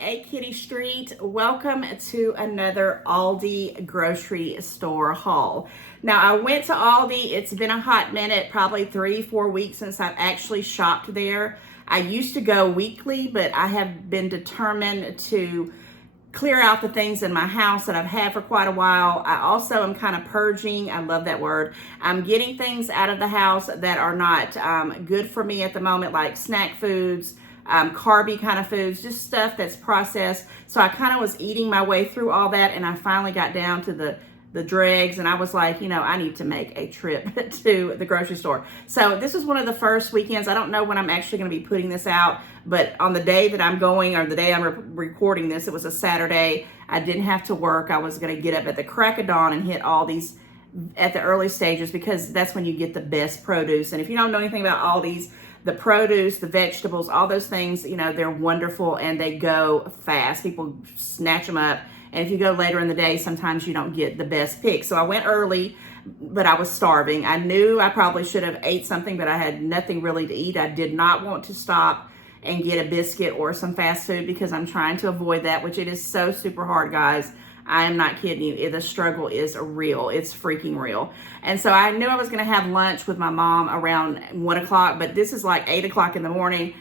aka Kitty Street. Welcome to another Aldi grocery store haul. Now, I went to Aldi. It's been a hot minute, probably 3-4 weeks since I've actually shopped there. I used to go weekly, but I have been determined to clear out the things in my house that I've had for quite a while. I also am kind of purging. I love that word. I'm getting things out of the house that are not good for me at the moment, like snack foods, carby kind of foods, just stuff that's processed. So I kind of was eating my way through all that, and I finally got down to the dregs, and I was like, you know, I need to make a trip to the grocery store. So this is one of the first weekends. I don't know when I'm actually going to be putting this out, but on the day that I'm going, or the day I'm recording this, it was a Saturday. I didn't have to work. I was going to get up at the crack of dawn and hit all these at the early stages, because that's when you get the best produce. And if you don't know anything about Aldi's, the produce, the vegetables, all those things, you know, they're wonderful and they go fast. People snatch them up. And if you go later in the day, sometimes you don't get the best pick. So I went early, but I was starving. I knew I probably should have ate something, but I had nothing really to eat. I did not want to stop and get a biscuit or some fast food, because I'm trying to avoid that, which it is so super hard, guys. I am not kidding you. The struggle is real. It's freaking real. And so I knew I was going to have lunch with my mom around 1 o'clock, but this is like 8 o'clock in the morning.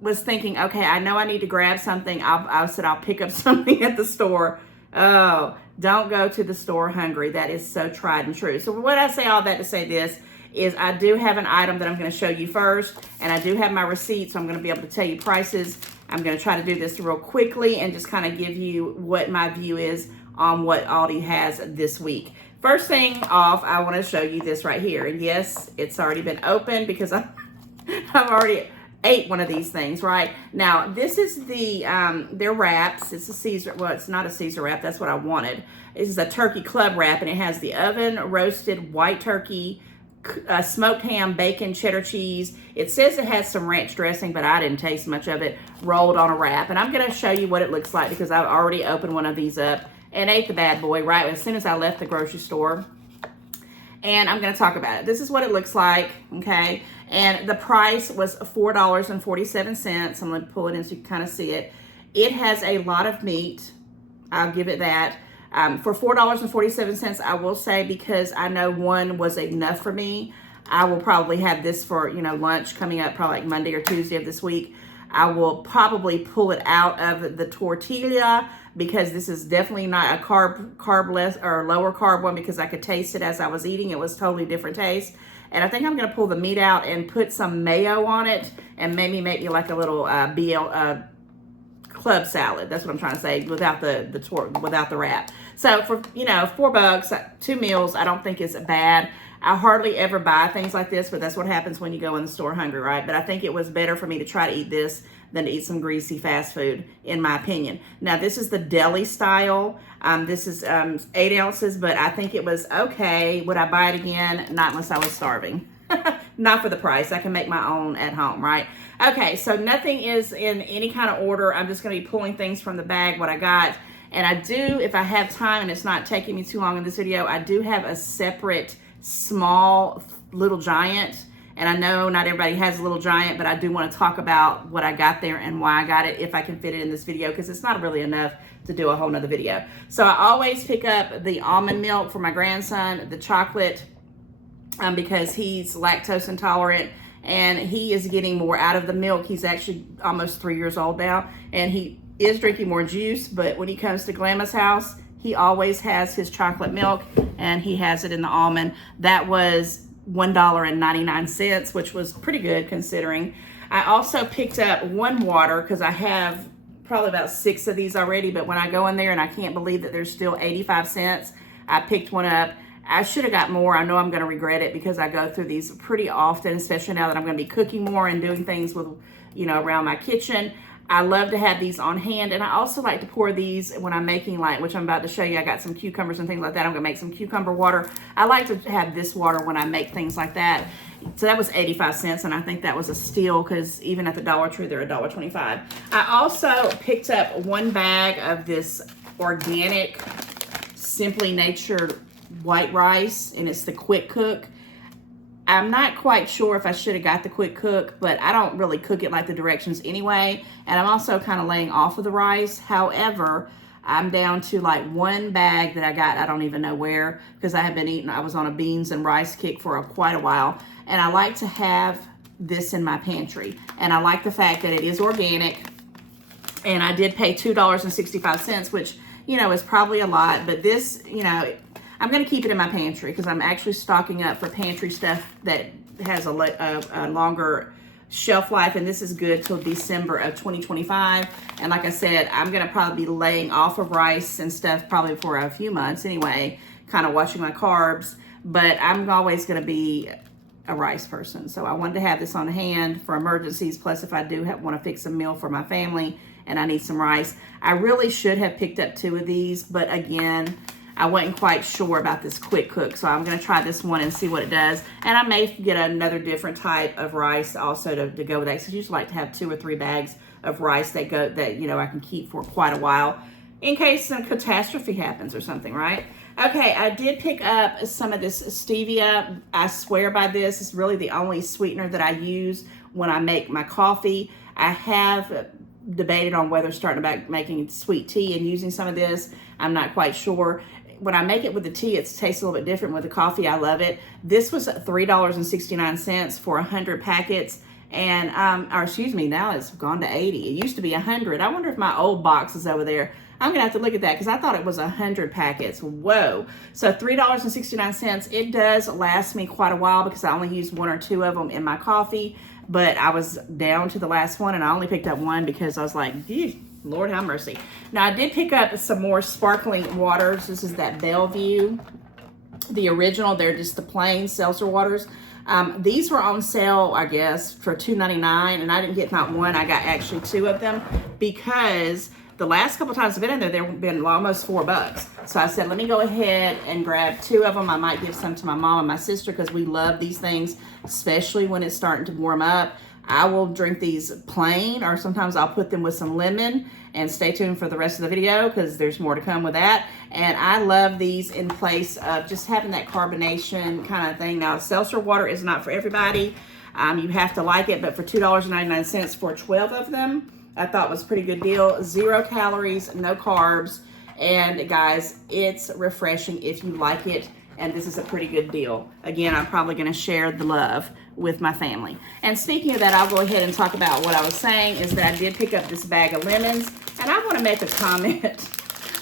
Was thinking, okay, I know I need to grab something. I said I'll pick up something at the store. Oh, don't go to the store hungry. That is so tried and true. So what I say all that to say this is, I do have an item that I'm going to show you first, and I do have my receipt, so I'm going to be able to tell you prices. I'm going to try to do this real quickly and just kind of give you what my view is on what Aldi has this week. First thing off, I want to show you this right here. And yes, it's already been opened because I've already ate one of these things. Right now, this is the their wraps. It's a Caesar. Well, it's not a Caesar wrap. That's what I wanted. This is a turkey club wrap, and it has the oven roasted white turkey, smoked ham, bacon, cheddar cheese. It says it has some ranch dressing, but I didn't taste much of it, rolled on a wrap. And I'm going to show you what it looks like, because I've already opened one of these up and ate the bad boy right as soon as I left the grocery store. And I'm going to talk about it. This is what it looks like, okay? And the price was $4.47. I'm going to pull it in so you can kind of see it. It has a lot of meat. I'll give it that. For $4.47, I will say, because I know one was enough for me, I will probably have this for, you know, lunch coming up, probably like Monday or Tuesday of this week. I will probably pull it out of the tortilla, because this is definitely not a carb less or lower carb one, because I could taste it as I was eating. It was totally different taste. And I think I'm going to pull the meat out and put some mayo on it, and maybe make me like a little club salad. That's what I'm trying to say, without the wrap. So for, you know, $4, 2 meals, I don't think it's bad. I hardly ever buy things like this, but that's what happens when you go in the store hungry, right? But I think it was better for me to try to eat this than to eat some greasy fast food, in my opinion. Now, this is the deli style. This is 8 ounces, but I think it was okay. Would I buy it again? Not unless I was starving. Not for the price. I can make my own at home, right? Okay, so nothing is in any kind of order. I'm just going to be pulling things from the bag, what I got. And I do, if I have time and it's not taking me too long in this video, I do have a separate small Little Giant. And I know not everybody has a Little Giant, but I do want to talk about what I got there and why I got it, if I can fit it in this video, because it's not really enough to do a whole nother video. So I always pick up the almond milk for my grandson, the chocolate, because he's lactose intolerant, and he is getting more out of the milk. He's actually almost 3 years old now, and he is drinking more juice, but when he comes to Grandma's house, he always has his chocolate milk, and he has it in the almond. That was $1.99, which was pretty good considering. I also picked up one water, because I have probably about 6 of these already, but when I go in there and I can't believe that there's still 85 cents, I picked one up. I should have got more. I know I'm going to regret it, because I go through these pretty often, especially now that I'm going to be cooking more and doing things with, you know, around my kitchen. I love to have these on hand, and I also like to pour these when I'm making, like, which I'm about to show you. I got some cucumbers and things like that. I'm gonna make some cucumber water. I like to have this water when I make things like that. So that was 85 cents, and I think that was a steal, because even at the Dollar Tree, they're $1.25. I also picked up one bag of this organic Simply Natured white rice, and it's the quick cook. I'm not quite sure if I should have got the quick cook, but I don't really cook it like the directions anyway. And I'm also kind of laying off of the rice. However, I'm down to like one bag that I got, I don't even know where, because I have been eating, I was on a beans and rice kick for quite a while. And I like to have this in my pantry. And I like the fact that it is organic. And I did pay $2.65, which, you know, is probably a lot. But this, you know, I'm going to keep it in my pantry because I'm actually stocking up for pantry stuff that has a longer shelf life, and this is good till December of 2025. And like I said, I'm going to probably be laying off of rice and stuff probably for a few months anyway, kind of watching my carbs, but I'm always going to be a rice person. So I wanted to have this on hand for emergencies, plus if I do want to fix a meal for my family and I need some rice. I really should have picked up 2 of these, but again, I wasn't quite sure about this quick cook, so I'm going to try this one and see what it does. And I may get another different type of rice also to go with that. So I usually like to have 2 or 3 bags of rice that you know I can keep for quite a while in case some catastrophe happens or something, right? Okay, I did pick up some of this stevia. I swear by this. It's really the only sweetener that I use when I make my coffee. I have debated on whether starting about making sweet tea and using some of this. I'm not quite sure. When I make it with the tea, it tastes a little bit different. With the coffee, I love it. This was $3.69 for 100 packets. And, or excuse me, now it's gone to 80. It used to be 100. I wonder if my old box is over there. I'm going to have to look at that because I thought it was 100 packets. Whoa. So $3.69. It does last me quite a while because I only use 1 or 2 of them in my coffee. But I was down to the last one, and I only picked up 1 because I was like, Lord have mercy. Now, I did pick up some more sparkling waters. This is that Bellevue, the original. They're just the plain seltzer waters. These were on sale, I guess, for $2.99, and I didn't get not 1. I got actually 2 of them because the last couple times I've been in there, they've been almost $4. So I said, let me go ahead and grab 2 of them. I might give some to my mom and my sister because we love these things, especially when it's starting to warm up. I will drink these plain, or sometimes I'll put them with some lemon, and stay tuned for the rest of the video because there's more to come with that. And I love these in place of just having that carbonation kind of thing. Now, seltzer water is not for everybody. You have to like it, but for $2.99 for 12 of them, I thought was a pretty good deal. 0 calories, no carbs, and guys, it's refreshing if you like it. And this is a pretty good deal. Again, I'm probably going to share the love with my family. And speaking of that, I'll go ahead and talk about what I was saying is that I did pick up this bag of lemons. And I want to make a comment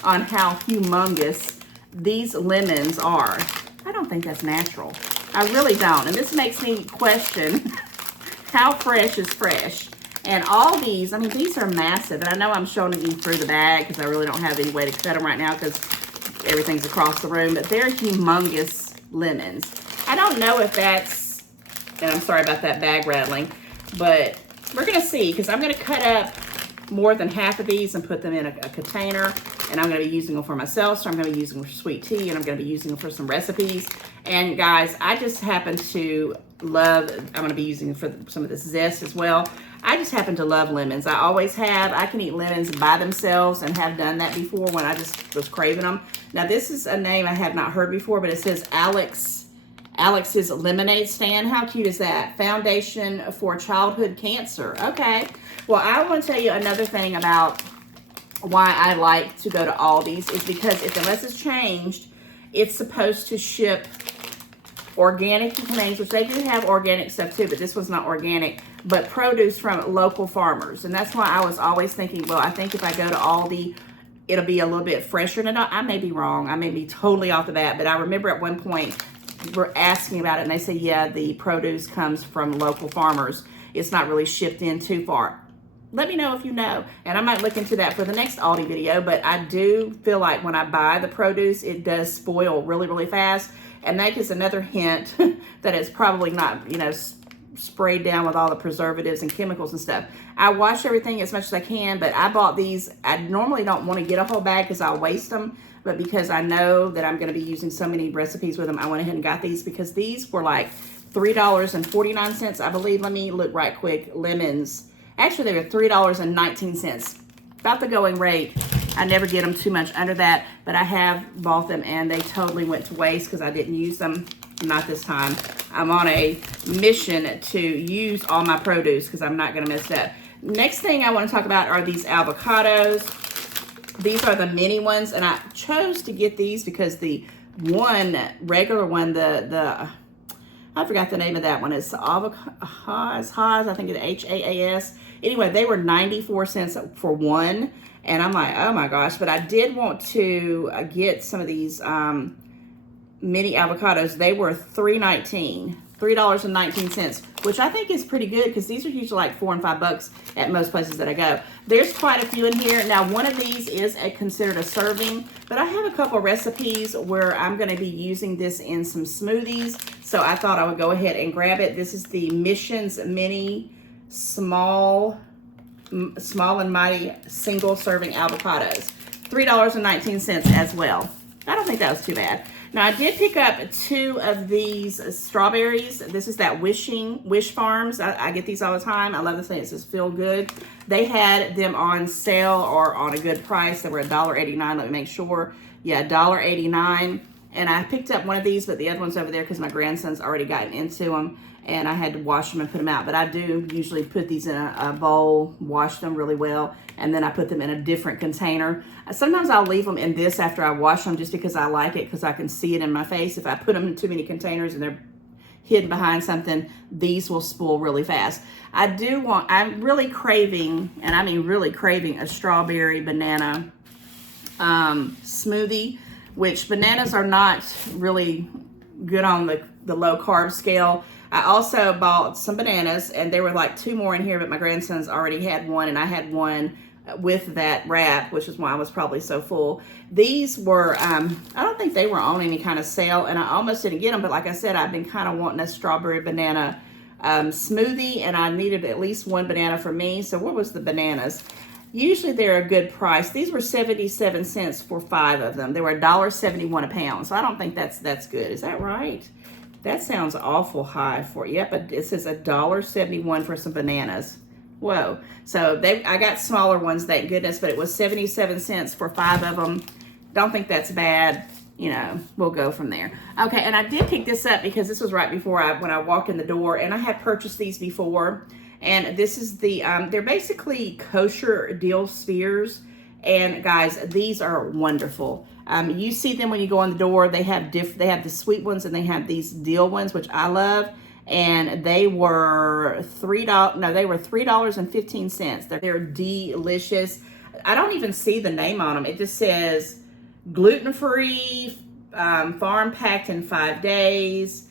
on how humongous these lemons are. I don't think that's natural. I really don't. And this makes me question how fresh is fresh. And all these, I mean, these are massive. And I know I'm showing you through the bag because I really don't have any way to cut them right now because everything's across the room, but they're humongous lemons. I don't know if that's, and I'm sorry about that bag rattling, but we're going to see because I'm going to cut up more than half of these and put them in a container, and I'm going to be using them for myself, so I'm going to be using them for sweet tea, and I'm going to be using them for some recipes. And guys, I just happen to love, I'm going to be using them for some of this zest as well. I just happen to love lemons. I always have. I can eat lemons by themselves and have done that before when I just was craving them. Now, this is a name I have not heard before, but it says Alex's Lemonade Stand. How cute is that? Foundation for Childhood Cancer. Okay. Well, I want to tell you another thing about why I like to go to Aldi's is because unless it's changed, it's supposed to ship organic humane, which they do have organic stuff too, but this one's not organic, but produce from local farmers. And that's why I was always thinking, well, I think if I go to Aldi, it'll be a little bit fresher. And I may be wrong. I may be totally off the bat, but I remember at one point we're asking about it and they say, yeah, the produce comes from local farmers. It's not really shipped in too far. Let me know if you know, and I might look into that for the next Aldi video, but I do feel like when I buy the produce, it does spoil really, really fast. And that is another hint that it's probably not, you know, sprayed down with all the preservatives and chemicals and stuff. I wash everything as much as I can, but I bought these. I normally don't want to get a whole bag because I'll waste them, but because I know that I'm going to be using so many recipes with them, I went ahead and got these because these were like $3.49, I believe. Let me look right quick. Lemons. Actually, they were $3.19. About the going rate. I never get them too much under that, but I have bought them and they totally went to waste because I didn't use them. not this time. I'm on a mission to use all my produce because I'm not going to mess it up. Next thing I want to talk about are these avocados. These are the mini ones, and I chose to get these because the one regular one, I forgot the name of that one. It's Haas, I think it's Haas. Anyway, they were 94 cents for one, and I'm like, oh my gosh. But I did want to get some of these mini avocados. They were $3.19, which I think is pretty good because these are usually like $4 and $5 at most places that I go. There's quite a few in here. Now, one of these is considered a serving, but I have a couple recipes where I'm going to be using this in some smoothies, so I thought I would go ahead and grab it. This is the Missions Mini Small and Mighty Single Serving Avocados. $3.19 as well. I don't think that was too bad. Now, I did pick up 2 of these strawberries. This is that Wish Farms. I get these all the time. I love this thing. It says feel good. They had them on sale or on a good price. They were $1.89. Let me make sure. Yeah, $1.89. And I picked up one of these, but the other one's over there because my grandson's already gotten into them. And I had to wash them and put them out. But I do usually put these in a bowl, wash them really well, and then I put them in a different container. Sometimes I'll leave them in this after I wash them just because I like it, because I can see it in my face. If I put them in too many containers and they're hidden behind something, these will spoil really fast. I'm really craving, and I mean really craving, a strawberry banana smoothie, which bananas are not really good on the low carb scale. I also bought some bananas, and there were like 2 more in here, but my grandson's already had one, and I had one with that wrap, which is why I was probably so full. These were, I don't think they were on any kind of sale, and I almost didn't get them, but like I said, I've been kind of wanting a strawberry banana smoothie, and I needed at least 1 banana for me. So what was the bananas? Usually they're a good price. These were 77 cents for 5 of them. They were $1.71 a pound, so I don't think that's good. Is that right? That sounds awful high for, yep, but it says $1.71 for some bananas. Whoa. So I got smaller ones, thank goodness, but it was 77 cents for 5 of them. Don't think that's bad. You know, we'll go from there. Okay, and I did pick this up because this was right before when I walked in the door, and I had purchased these before. And this is they're basically kosher dill spears. And guys, these are wonderful. You see them when you go in the door. They have the sweet ones, and they have these dill ones, which I love. And they were $3.15. They're delicious. I don't even see the name on them. It just says gluten-free, farm packed in 5 days.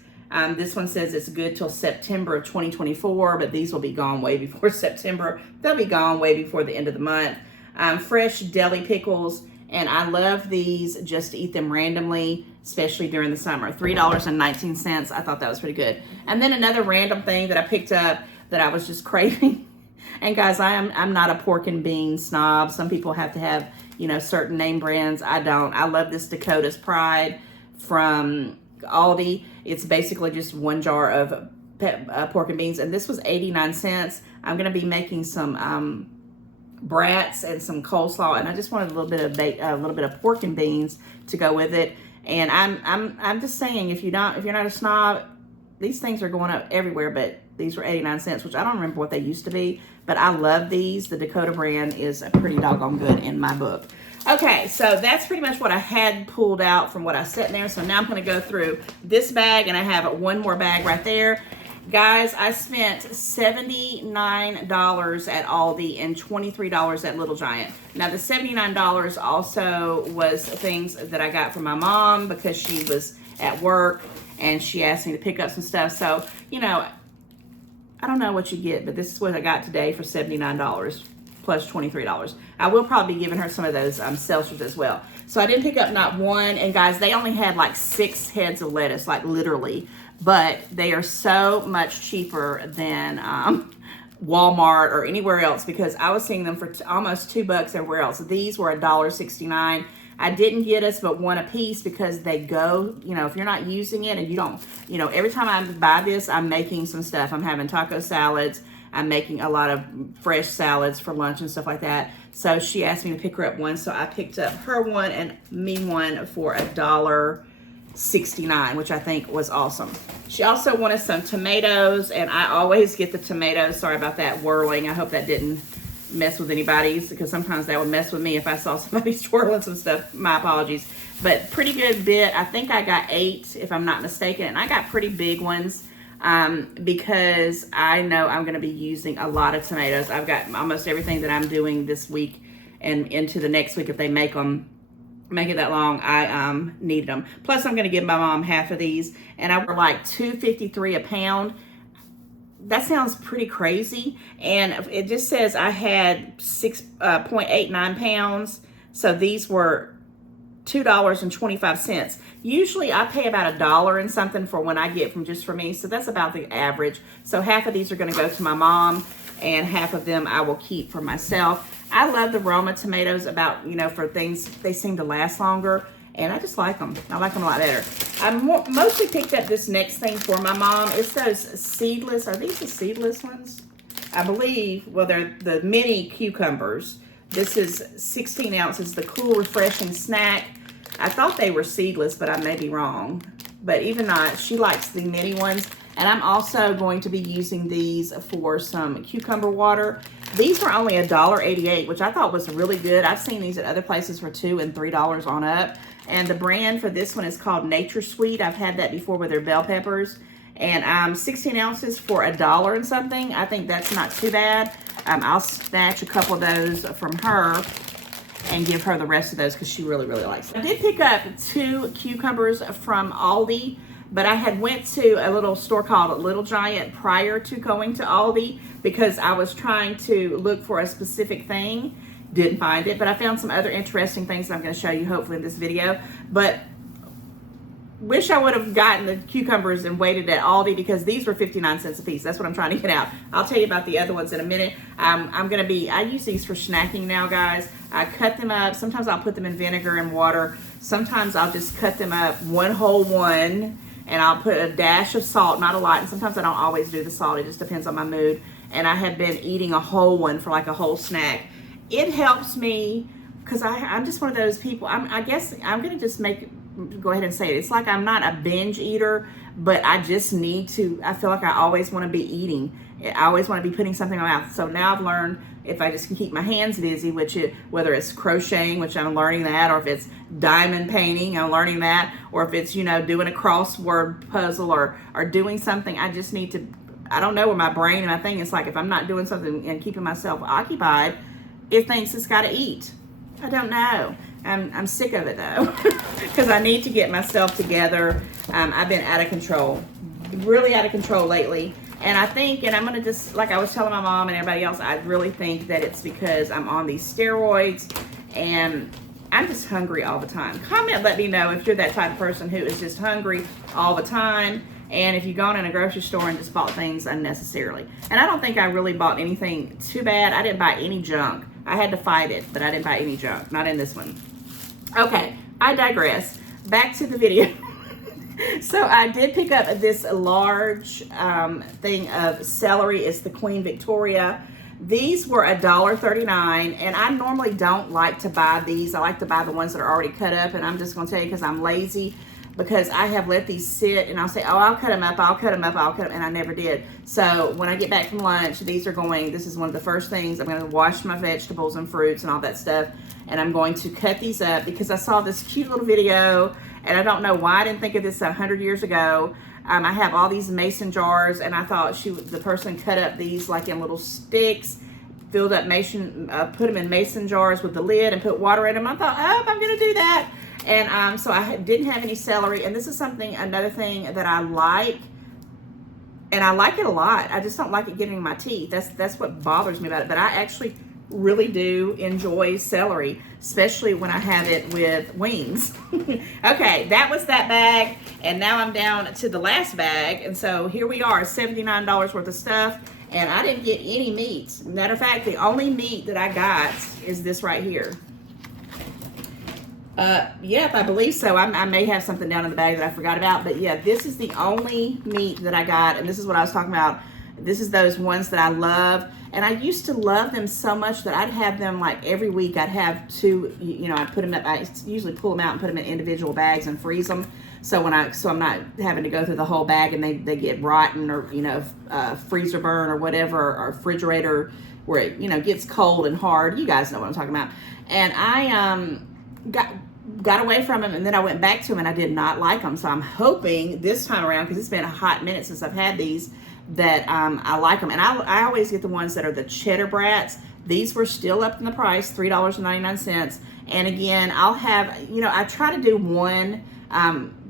This one says it's good till September of 2024, but these will be gone way before September. They'll be gone way before the end of the month. Fresh deli pickles, and I love these just to eat them randomly, especially during the summer. $3.19. I thought that was pretty good. And then another random thing that I picked up that I was just craving. And guys, I'm not a pork and bean snob. Some people have to have, you know, certain name brands. I don't. I love this Dakota's Pride from Aldi. It's basically just 1 jar of pork and beans, and this was 89 cents. I'm going to be making some brats and some coleslaw, and I just wanted a little bit of pork and beans to go with it. And I'm just saying, if you're not a snob, these things are going up everywhere, but these were 89 cents, which I don't remember what they used to be, but I love these. The Dakota brand is pretty doggone good in my book. Okay, so that's pretty much what I had pulled out from what I set in there. So now I'm going to go through this bag, and I have 1 more bag right there. Guys, I spent $79 at Aldi and $23 at Little Giant. Now, the $79 also was things that I got from my mom because she was at work and she asked me to pick up some stuff. So, you know, I don't know what you get, but this is what I got today for $79 plus $23. I will probably be giving her some of those seltzers as well. So I didn't pick up not one. And guys, they only had like 6 heads of lettuce, like literally. But they are so much cheaper than Walmart or anywhere else, because I was seeing them for almost $2 everywhere else. These were $1.69. I didn't get us but 1 a piece because they go, you know, if you're not using it and you don't, you know, every time I buy this, I'm making some stuff. I'm having taco salads. I'm making a lot of fresh salads for lunch and stuff like that. So she asked me to pick her up 1. So I picked up her 1 and me 1 for $1. $69, which I think was awesome. She also wanted some tomatoes, and I always get the tomatoes. Sorry about that whirling. I hope that didn't mess with anybody's, because sometimes that would mess with me if I saw somebody swirling some stuff. My apologies. But pretty good bit. I think I got 8, if I'm not mistaken, and I got pretty big ones because I know I'm going to be using a lot of tomatoes. I've got almost everything that I'm doing this week and into the next week. If they make it that long, I needed them. Plus, I'm going to give my mom half of these, and I were like $2.53 a pound. That sounds pretty crazy, and it just says I had 6.89 pounds, so these were $2.25. Usually I pay about $1 and something for when I get from just for me, so that's about the average. So half of these are going to go to my mom, and half of them I will keep for myself. I love the Roma tomatoes about, you know, for things, they seem to last longer, and I just like them. I like them a lot better. I mostly picked up this next thing for my mom. It's those seedless, are these the seedless ones? I believe, well, they're the mini cucumbers. This is 16 ounces, the cool, refreshing snack. I thought they were seedless, but I may be wrong. But even not, she likes the mini ones. And I'm also going to be using these for some cucumber water. These were only $1.88, which I thought was really good. I've seen these at other places for $2 and $3 on up. And the brand for this one is called Nature Sweet. I've had that before with their bell peppers. And 16 ounces for $1 and something. I think that's not too bad. I'll snatch a couple of those from her and give her the rest of those because she really, really likes them. I did pick up 2 cucumbers from Aldi, but I had went to a little store called Little Giant prior to going to Aldi because I was trying to look for a specific thing. Didn't find it, but I found some other interesting things that I'm going to show you hopefully in this video. But wish I would have gotten the cucumbers and waited at Aldi because these were 59 cents a piece. That's what I'm trying to get out. I'll tell you about the other ones in a minute. I use these for snacking now, guys. I cut them up. Sometimes I'll put them in vinegar and water. Sometimes I'll just cut them up one whole one, and I'll put a dash of salt, not a lot. And sometimes I don't always do the salt. It just depends on my mood. And I have been eating a whole one for like a whole snack. It helps me because I'm just one of those people. I guess I'm going to just go ahead and say it. It's like I'm not a binge eater, but I just need to. I feel like I always want to be eating. I always want to be putting something in my mouth. So now I've learned if I just can keep my hands busy, whether it's crocheting, which I'm learning that, or if it's diamond painting, I'm learning that, or if it's, doing a crossword puzzle or doing something, I just need to, I don't know where my brain and my thing is like, if I'm not doing something and keeping myself occupied, it thinks it's got to eat. I don't know. I'm sick of it though, because I need to get myself together. I've been out of control, really out of control lately. And I think, and I'm going to just, like I was telling my mom and everybody else, I really think that it's because I'm on these steroids and I'm just hungry all the time. Comment, let me know if you're that type of person who is just hungry all the time. And if you've gone in a grocery store and just bought things unnecessarily. And I don't think I really bought anything too bad. I didn't buy any junk. I had to fight it, but I didn't buy any junk. Not in this one. Okay, I digress. Back to the video. So I did pick up this large thing of celery. It's the Queen Victoria. These were $1.39, and I normally don't like to buy these. I like to buy the ones that are already cut up, and I'm just going to tell you because I'm lazy, because I have let these sit, and I'll say, oh, I'll cut them up, I'll cut them up, I'll cut them, and I never did. So when I get back from lunch, this is one of the first things. I'm going to wash my vegetables and fruits and all that stuff, and I'm going to cut these up because I saw this cute little video, and I don't know why I didn't think of this 100 years ago. I have all these mason jars, and I thought the person cut up these like in little sticks, filled up put them in mason jars with the lid and put water in them. I thought, oh, I'm going to do that. And so I didn't have any celery, and this is another thing that I like, and I like it a lot. I just don't like it getting in my teeth. That's what bothers me about it. But I actually really do enjoy celery, especially when I have it with wings. Okay, that was that bag, and now I'm down to the last bag, and so here we are, $79 worth of stuff, and I didn't get any meat. Matter of fact, the only meat that I got is this right here. Yep, I believe so. I may have something down in the bag that I forgot about, but yeah, this is the only meat that I got, and this is what I was talking about. This is those ones that I love, and I used to love them so much that I'd have them like every week. I'd have two, I'd put them up. I usually pull them out and put them in individual bags and freeze them. So I'm not having to go through the whole bag and they get rotten or, you know, freezer burn or whatever, or refrigerator where it, you know, gets cold and hard. You guys know what I'm talking about. And I got away from them, and then I went back to them and I did not like them. So I'm hoping this time around, because it's been a hot minute since I've had these, that I like them. And I always get the ones that are the cheddar brats. These were still up in the price, $3.99. And again, I'll have, you know, I try to do one.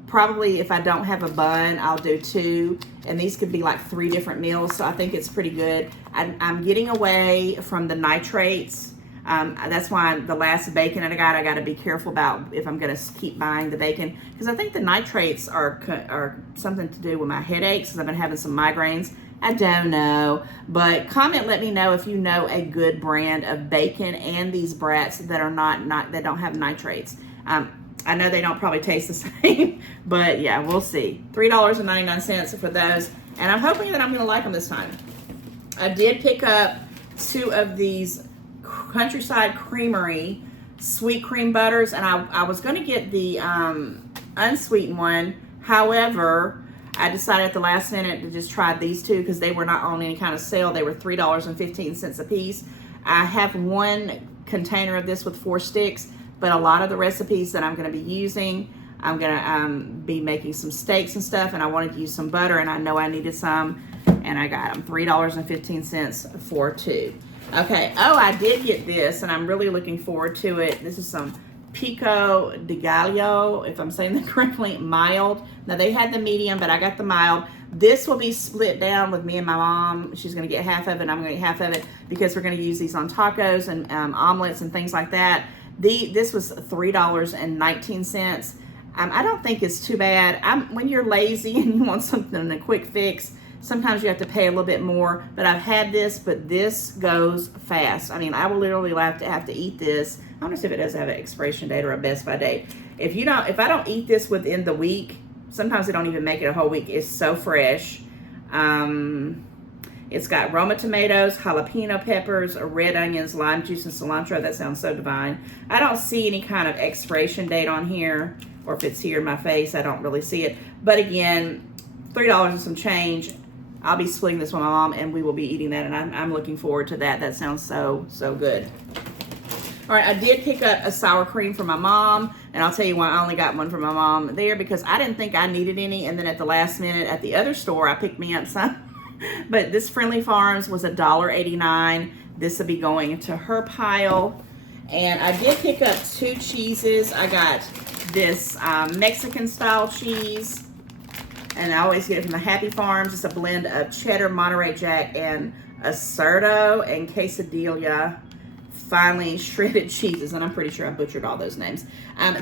Probably if I don't have a bun, I'll do two, and these could be like 3 different meals. So I think it's pretty good. I'm getting away from the nitrates. That's why the last bacon that I got to be careful about if I'm going to keep buying the bacon, because I think the nitrates are something to do with my headaches, because I've been having some migraines. I don't know, but comment, let me know if you know a good brand of bacon and these brats that are that don't have nitrates. I know they don't probably taste the same, but yeah, we'll see. $3.99 for those, and I'm hoping that I'm going to like them this time. I did pick up 2 of these Countryside Creamery sweet cream butters, and I was going to get the unsweetened one. However, I decided at the last minute to just try these 2 because they were not on any kind of sale. They were $3.15 a piece. I have 1 container of this with 4 sticks, but a lot of the recipes that I'm going to be using, I'm going to be making some steaks and stuff, and I wanted to use some butter, and I know I needed some, and I got them. $3.15 for 2. Okay, oh, I did get this, and I'm really looking forward to it. This is some Pico de Gallo, if I'm saying that correctly, mild. Now, they had the medium, but I got the mild. This will be split down with me and my mom. She's going to get half of it, and I'm going to get half of it, because we're going to use these on tacos and omelets and things like that. This was $3.19. I don't think it's too bad. When you're lazy and you want something, a quick fix, sometimes you have to pay a little bit more, but I've had this, but this goes fast. I mean, I will literally have to eat this. I don't know if it does have an expiration date or a best by date. If I don't eat this within the week, sometimes they don't even make it a whole week. It's so fresh. It's got Roma tomatoes, jalapeno peppers, red onions, lime juice, and cilantro. That sounds so divine. I don't see any kind of expiration date on here, or if it's here in my face, I don't really see it. But again, $3 and some change. I'll be splitting this with my mom, and we will be eating that, and I'm looking forward to that. That sounds so, so good. All right, I did pick up a sour cream for my mom, and I'll tell you why I only got one for my mom there, because I didn't think I needed any, and then at the last minute at the other store, I picked me up some. But this Friendly Farms was $1.89. This will be going into her pile. And I did pick up 2 cheeses. I got this Mexican style cheese, and I always get it from the Happy Farms. It's a blend of cheddar, Monterey Jack, and Acerto and quesadilla finely shredded cheeses, and I'm pretty sure I butchered all those names.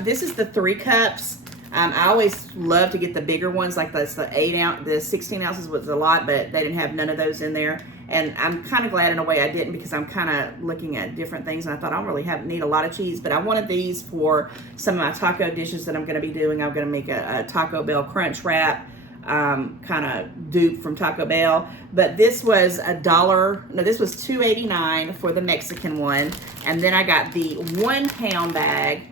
This is the 3 cups. I always love to get the bigger ones, like the 8 ounce, the 16 ounces was a lot, but they didn't have none of those in there. And I'm kind of glad in a way I didn't, because I'm kind of looking at different things, and I thought I don't really need a lot of cheese, but I wanted these for some of my taco dishes that I'm going to be doing. I'm going to make a Taco Bell crunch wrap, kind of dupe from Taco Bell. But this was this was $2.89 for the Mexican one. And then I got the 1 pound bag,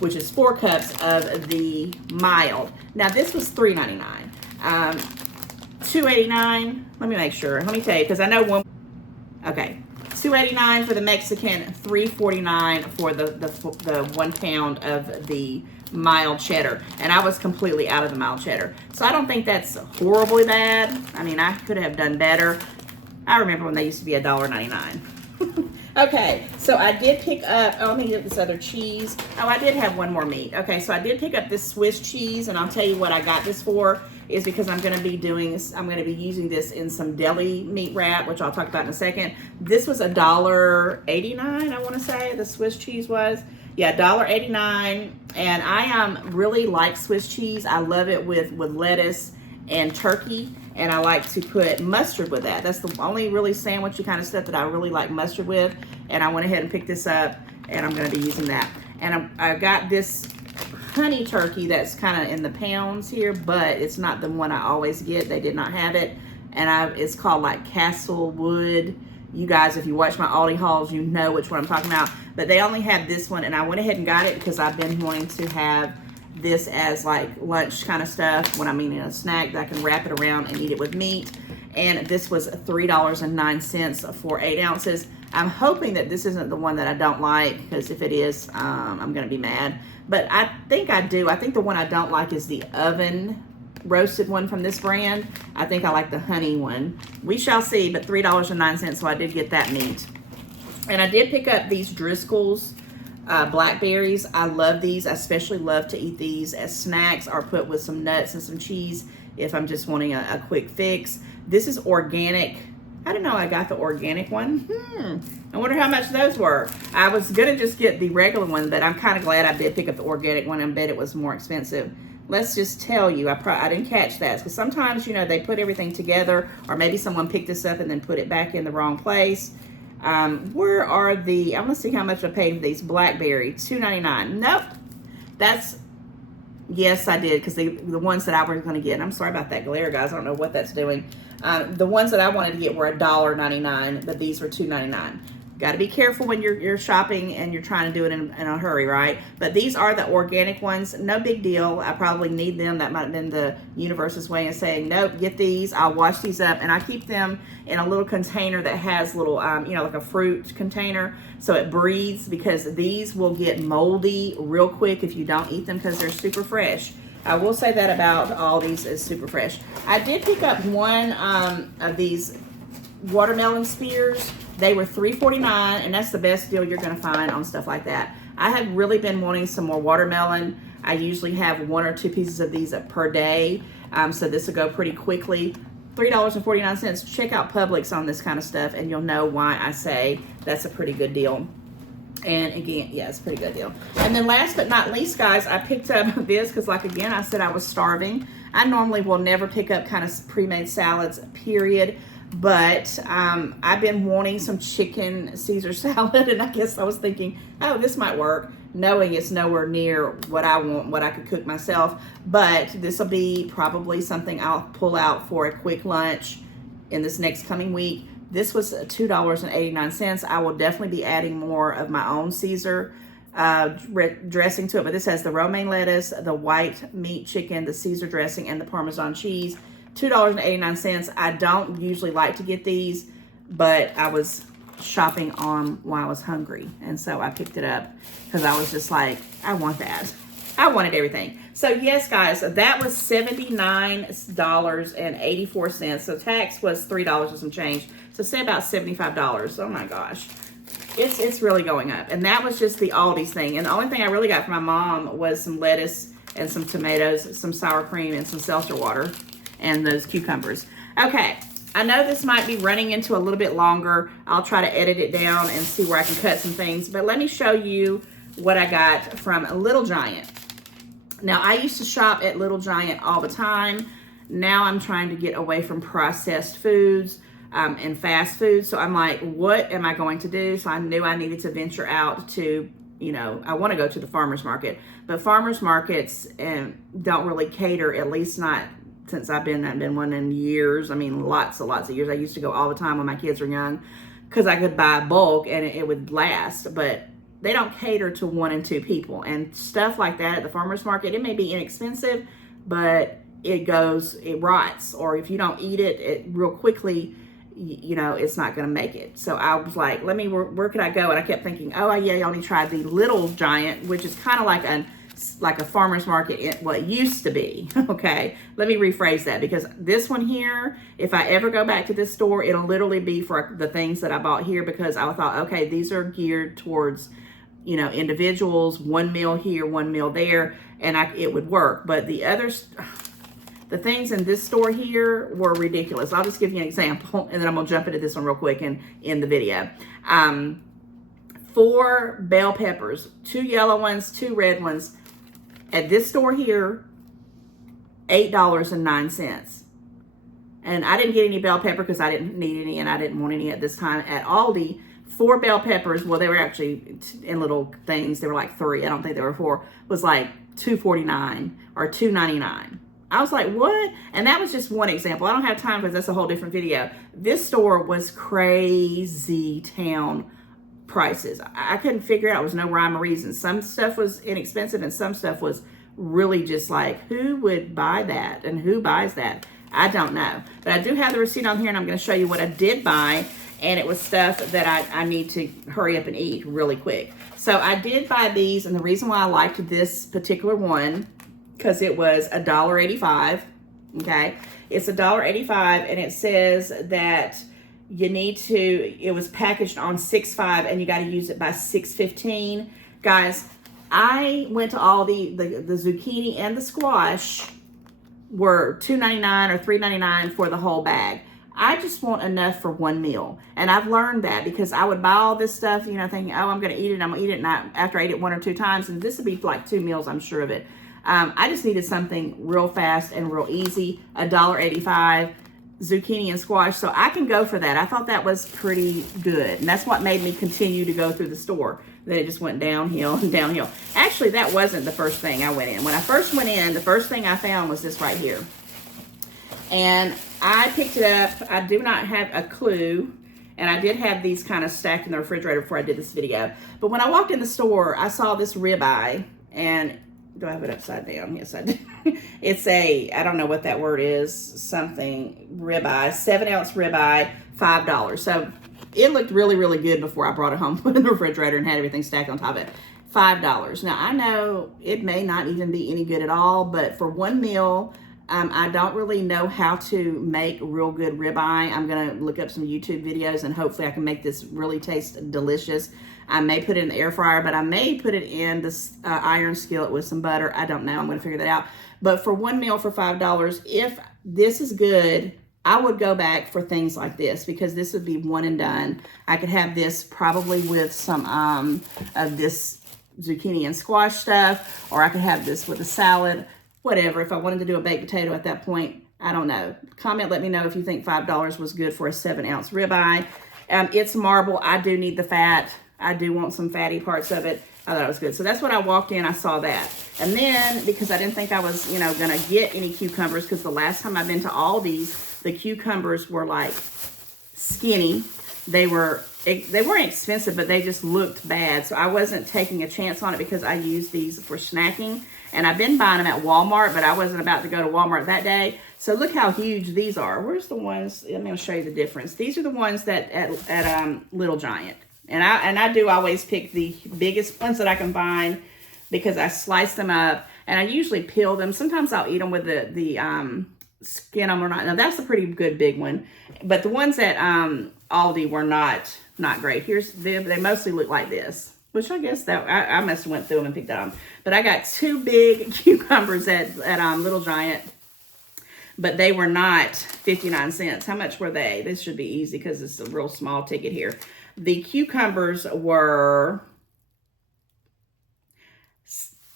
which is 4 cups of the mild. Now this was $3.99. $2.89. Let me make sure. Let me tell you, because I know one. Okay, $2.89 for the Mexican, $3.49 for the 1 pound of the mild cheddar, and I was completely out of the mild cheddar. So I don't think that's horribly bad. I mean, I could have done better. I remember when they used to be $1.99. Okay, so I did pick up, let me get this other cheese. Oh, I did have one more meat. Okay, so I did pick up this Swiss cheese, and I'll tell you what I got this for is because I'm going to be using this in some deli meat wrap, which I'll talk about in a second. This was $1.89, I want to say, the Swiss cheese was. Yeah, $1.89, and I really like Swiss cheese. I love it with lettuce and turkey, and I like to put mustard with that. That's the only really sandwichy kind of stuff that I really like mustard with, and I went ahead and picked this up, and I'm going to be using that. And I got this honey turkey that's kind of in the pounds here, but it's not the one I always get. They did not have it, and it's called like Castlewood. You guys, if you watch my Aldi hauls, you know which one I'm talking about. But they only have this one, and I went ahead and got it because I've been wanting to have this as like lunch kind of stuff when I'm eating a snack that I can wrap it around and eat it with meat. And this was $3.09 for 8 ounces. I'm hoping that this isn't the one that I don't like, because if it is, I'm going to be mad. But I think I do. I think the one I don't like is the oven roasted one from this brand. I think I like the honey one. We shall see, but $3.09, so I did get that meat. And I did pick up these Driscoll's blackberries. I love these. I especially love to eat these as snacks or put with some nuts and some cheese if I'm just wanting a quick fix. This is organic. I didn't know I got the organic one. I wonder how much those were. I was gonna just get the regular one, but I'm kind of glad I did pick up the organic one. I bet it was more expensive. Let's just tell you, I didn't catch that, because sometimes, you know, they put everything together, or maybe someone picked this up and then put it back in the wrong place. Where are the, I'm gonna see how much I paid for these blackberry. $2.99. Nope. That's, yes, I did, because the ones that I was gonna get, and I'm sorry about that glare, guys, I don't know what that's doing. The ones that I wanted to get were $1.99, but these were $2.99. Got to be careful when you're shopping and you're trying to do it in a hurry, right? But these are the organic ones. No big deal. I probably need them. That might have been the universe's way of saying, nope, get these. I'll wash these up, and I keep them in a little container that has little, you know, like a fruit container, so it breathes, because these will get moldy real quick if you don't eat them, because they're super fresh. I will say that about Aldi's is super fresh. I did pick up one of these watermelon spears. They were $3.49, and that's the best deal you're going to find on stuff like that. I had really been wanting some more watermelon. I usually have 1 or 2 pieces of these per day, so this will go pretty quickly. $3.49. Check out Publix on this kind of stuff, and you'll know why I say that's a pretty good deal. And again, yeah, it's a pretty good deal. And then last but not least, guys, I picked up this because, like, again, I said I was starving. I normally will never pick up kind of pre-made salads, period. But I've been wanting some chicken Caesar salad, and I guess I was thinking, oh, this might work, knowing it's nowhere near what I want, what I could cook myself. But this will be probably something I'll pull out for a quick lunch in this next coming week. This was $2.89. I will definitely be adding more of my own Caesar dressing to it. But this has the romaine lettuce, the white meat chicken, the Caesar dressing, and the Parmesan cheese. $2.89. I don't usually like to get these, but I was shopping on while I was hungry, and so I picked it up because I was just like, I want that. I wanted everything. So yes, guys, that was $79.84. So tax was $3 and some change. So say about $75. Oh my gosh. It's really going up. And that was just the Aldi's thing. And the only thing I really got for my mom was some lettuce and some tomatoes, some sour cream, and some seltzer water, and those cucumbers. Okay, I know this might be running into a little bit longer. I'll try to edit it down and see where I can cut some things. But let me show you what I got from Little Giant. Now, I used to shop at Little Giant all the time. Now I'm trying to get away from processed foods and fast food. So I'm like, what am I going to do? So I knew I needed to venture out to, you know, I want to go to the farmer's market. But farmer's markets don't really cater, at least not since I've been one in years. I mean, lots and lots of years. I used to go all the time when my kids were young because I could buy bulk and it would last. But they don't cater to 1 and 2 people, and stuff like that at the farmer's market. It may be inexpensive, but it rots, or if you don't eat it real quickly, you know, it's not going to make it. So I was like, where could I go? And I kept thinking, oh yeah, you only tried the Little Giant, which is kind of like a farmer's market, what it used to be. Okay, let me rephrase that, because this one here, if I ever go back to this store, it'll literally be for the things that I bought here, because I thought, okay, these are geared towards, you know, individuals, 1 meal here, 1 meal there, and it would work. But the others, the things in this store here were ridiculous. I'll just give you an example, and then I'm gonna jump into this one real quick and end the video. 4 bell peppers, 2 yellow ones, 2 red ones. At this store here, $8.09. And I didn't get any bell pepper because I didn't need any, and I didn't want any at this time. At Aldi, 4 bell peppers, well, they were actually in little things. They were like 3. I don't think they were 4. Was like $2.49 or $2.99. I was like, what? And that was just one example. I don't have time because that's a whole different video. This store was crazy town prices. I couldn't figure out. It was no rhyme or reason. Some stuff was inexpensive and some stuff was really just like, who would buy that and who buys that? I don't know. But I do have the receipt on here, and I'm going to show you what I did buy. And it was stuff that I need to hurry up and eat really quick. So I did buy these, and the reason why I liked this particular one, because it was $1.85, okay? It's $1.85, and it says that you need to, it was packaged on 6/5, and you got to use it by 6/15. Guys, I went to Aldi, the zucchini and the squash were $2.99 or $3.99 for the whole bag. I just want enough for one meal. And I've learned that because I would buy all this stuff, you know, thinking, oh, I'm going to eat it. I'm going to eat it. And after I ate it 1 or 2 times, and this would be like 2 meals, I'm sure of it. I just needed something real fast and real easy. $1.85, zucchini and squash. So I can go for that. I thought that was pretty good. And that's what made me continue to go through the store. Then it just went downhill and downhill. Actually, that wasn't the first thing I went in. When I first went in, the first thing I found was this right here. And I picked it up. I do not have a clue. And I did have these kind of stacked in the refrigerator before I did this video. But when I walked in the store, I saw this ribeye. And do I have it upside down? Yes, I do. It's a, I don't know what that word is, something ribeye, 7-ounce ribeye, $5. So it looked really, really good before I brought it home, put it in the refrigerator, and had everything stacked on top of it. $5. Now, I know it may not even be any good at all, but for one meal, I don't really know how to make real good ribeye. I'm going to look up some YouTube videos, and hopefully I can make this really taste delicious. I may put it in the air fryer, but I may put it in this iron skillet with some butter. I don't know. I'm going to figure that out. But for one meal for $5, if this is good, I would go back for things like this because this would be one and done. I could have this probably with some of this zucchini and squash stuff, or I could have this with a salad, whatever. If I wanted to do a baked potato at that point, I don't know. Comment, let me know if you think $5 was good for a 7-ounce ribeye. It's marble. I do need the fat. I do want some fatty parts of it. I thought it was good. So that's what I walked in. I saw that. And then, because I didn't think I was, you know, going to get any cucumbers, because the last time I've been to Aldi's, the cucumbers were like skinny. They weren't expensive, but they just looked bad. So I wasn't taking a chance on it because I use these for snacking. And I've been buying them at Walmart, but I wasn't about to go to Walmart that day. So look how huge these are. Where's the ones? I'm going to show you the difference. These are the ones that at Little Giant. And I do always pick the biggest ones that I can find because I slice them up and I usually peel them. Sometimes I'll eat them with the skin on or not. Now that's a pretty good big one, but the ones at Aldi were not great. Here's them. They mostly look like this, which I guess that I must have went through them and picked them. But I got 2 big cucumbers at Little Giant, but they were not 59 cents. How much were they? This should be easy because it's a real small ticket here. The cucumbers were,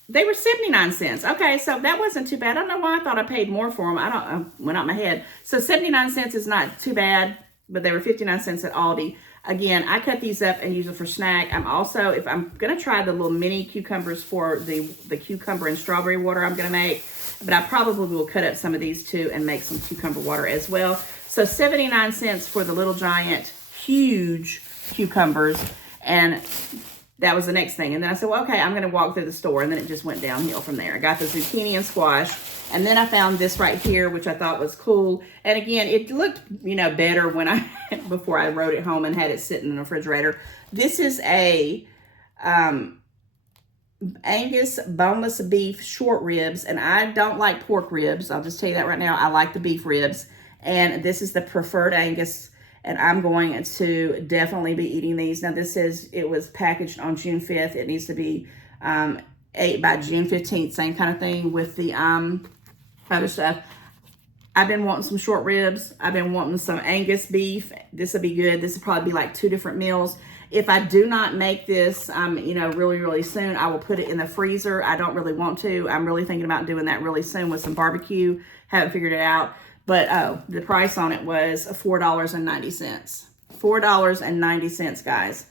they were 79 cents. Okay, so that wasn't too bad. I don't know why I thought I paid more for them. I went out my head. So 79 cents is not too bad, but they were 59 cents at Aldi. Again, I cut these up and use them for snack. I'm also, if I'm going to try the little mini cucumbers for the cucumber and strawberry water I'm going to make, but I probably will cut up some of these too and make some cucumber water as well. So 79 cents for the Little Giant huge cucumbers, and that was the next thing. And then I said, well, okay, I'm going to walk through the store, and then it just went downhill from there. I got the zucchini and squash, and then I found this right here, which I thought was cool. And again, it looked, you know, better when before I wrote it home and had it sitting in the refrigerator. This is a Angus boneless beef short ribs, and I don't like pork ribs. I'll just tell you that right now. I like the beef ribs, and this is the preferred Angus. And I'm going to definitely be eating these. Now, this says it was packaged on June 5th. It needs to be ate by June 15th. Same kind of thing with the other stuff. I've been wanting some short ribs. I've been wanting some Angus beef. This will be good. This will probably be like 2 different meals. If I do not make this, you know, really, really soon, I will put it in the freezer. I don't really want to. I'm really thinking about doing that really soon with some barbecue. Haven't figured it out. But, oh, the price on it was $4.90. $4.90, guys.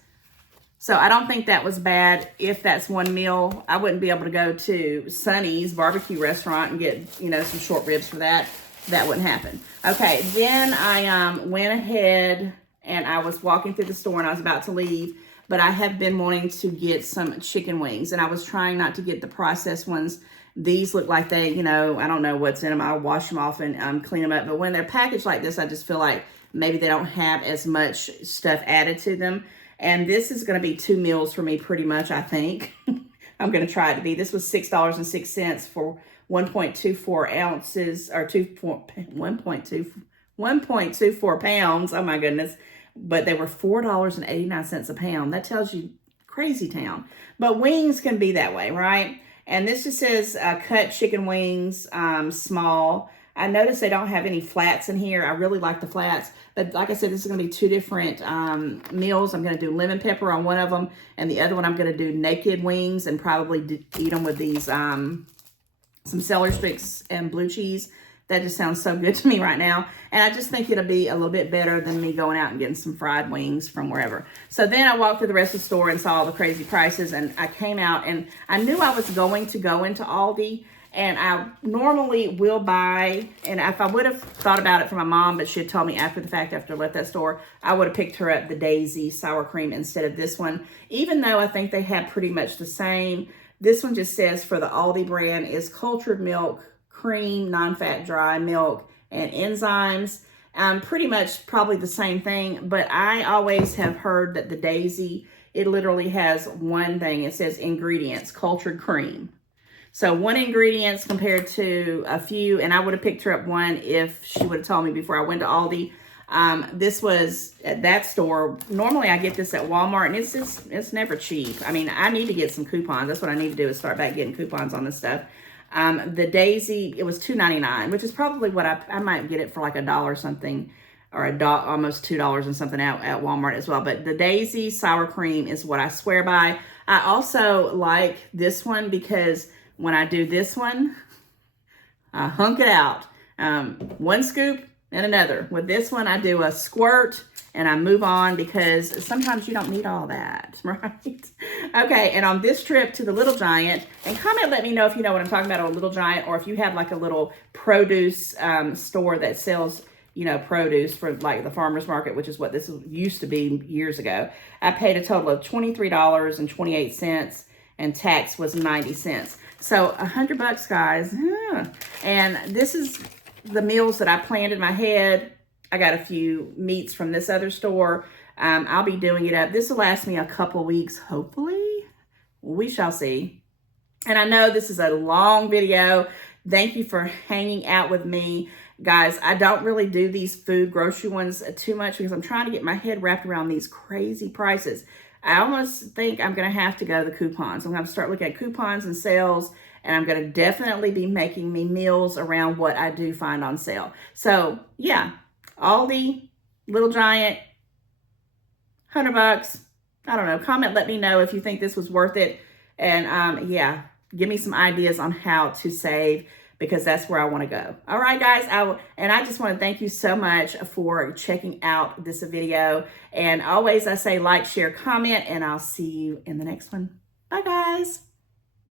So I don't think that was bad. If that's one meal, I wouldn't be able to go to Sonny's barbecue restaurant and get, you know, some short ribs for that. That wouldn't happen. Okay, then I went ahead and I was walking through the store and I was about to leave. But I have been wanting to get some chicken wings. And I was trying not to get the processed ones These look like they, you know, I don't know what's in them. I'll wash them off and clean them up. But when they're packaged like this, I just feel like maybe they don't have as much stuff added to them. And this is going to be 2 meals for me pretty much, I think. I'm going to try it to be. This was $6.06 for 1.24 ounces, or 1.24 pounds. Oh my goodness. But they were $4.89 a pound. That tells you crazy town. But wings can be that way, right? And this just says cut chicken wings, small. I noticed they don't have any flats in here. I really like the flats. But like I said, this is going to be 2 different meals. I'm going to do lemon pepper on one of them. And the other one, I'm going to do naked wings and probably eat them with these, some celery sticks and blue cheese. That just sounds so good to me right now. And I just think it'll be a little bit better than me going out and getting some fried wings from wherever. So then I walked through the rest of the store and saw all the crazy prices. And I came out and I knew I was going to go into Aldi. And I normally will buy, and if I would have thought about it for my mom, but she had told me after the fact, after I left that store, I would have picked her up the Daisy sour cream instead of this one. Even though I think they have pretty much the same. This one just says for the Aldi brand is cultured milk, cream, non-fat dry milk, and enzymes. Pretty much probably the same thing, but I always have heard that the Daisy, it literally has one thing. It says ingredients, cultured cream. So 1 ingredients compared to a few, and I would have picked her up one if she would have told me before I went to Aldi. This was at that store. Normally I get this at Walmart, and it's never cheap. I mean, I need to get some coupons. That's what I need to do, is start back getting coupons on this stuff. The Daisy, it was $2.99, which is probably what I might get it for like $1 something, or almost $2 and something out at Walmart as well. But the Daisy sour cream is what I swear by. I also like this one because when I do this one, I hunk it out. 1 scoop and another. With this one, I do a squirt and I move on because sometimes you don't need all that, right? Okay, and on this trip to the Little Giant, and comment, let me know if you know what I'm talking about, a Little Giant, or if you have like a little produce store that sells, you know, produce for like the farmer's market, which is what this used to be years ago. I paid a total of $23.28 and tax was 90 cents. So $100, guys. Yeah. And this is the meals that I planned in my head. I got a few meats from this other store. I'll be doing it up. This will last me a couple weeks, hopefully. We shall see. And I know this is a long video. Thank you for hanging out with me. Guys, I don't really do these food grocery ones too much because I'm trying to get my head wrapped around these crazy prices. I almost think I'm going to have to go to the coupons. I'm going to start looking at coupons and sales, and I'm going to definitely be making me meals around what I do find on sale. So, yeah, Aldi, Little Giant, $100. I don't know. Comment, let me know if you think this was worth it. And, yeah, give me some ideas on how to save, because that's where I want to go. All right, guys. I just want to thank you so much for checking out this video. And always I say like, share, comment, and I'll see you in the next one. Bye, guys.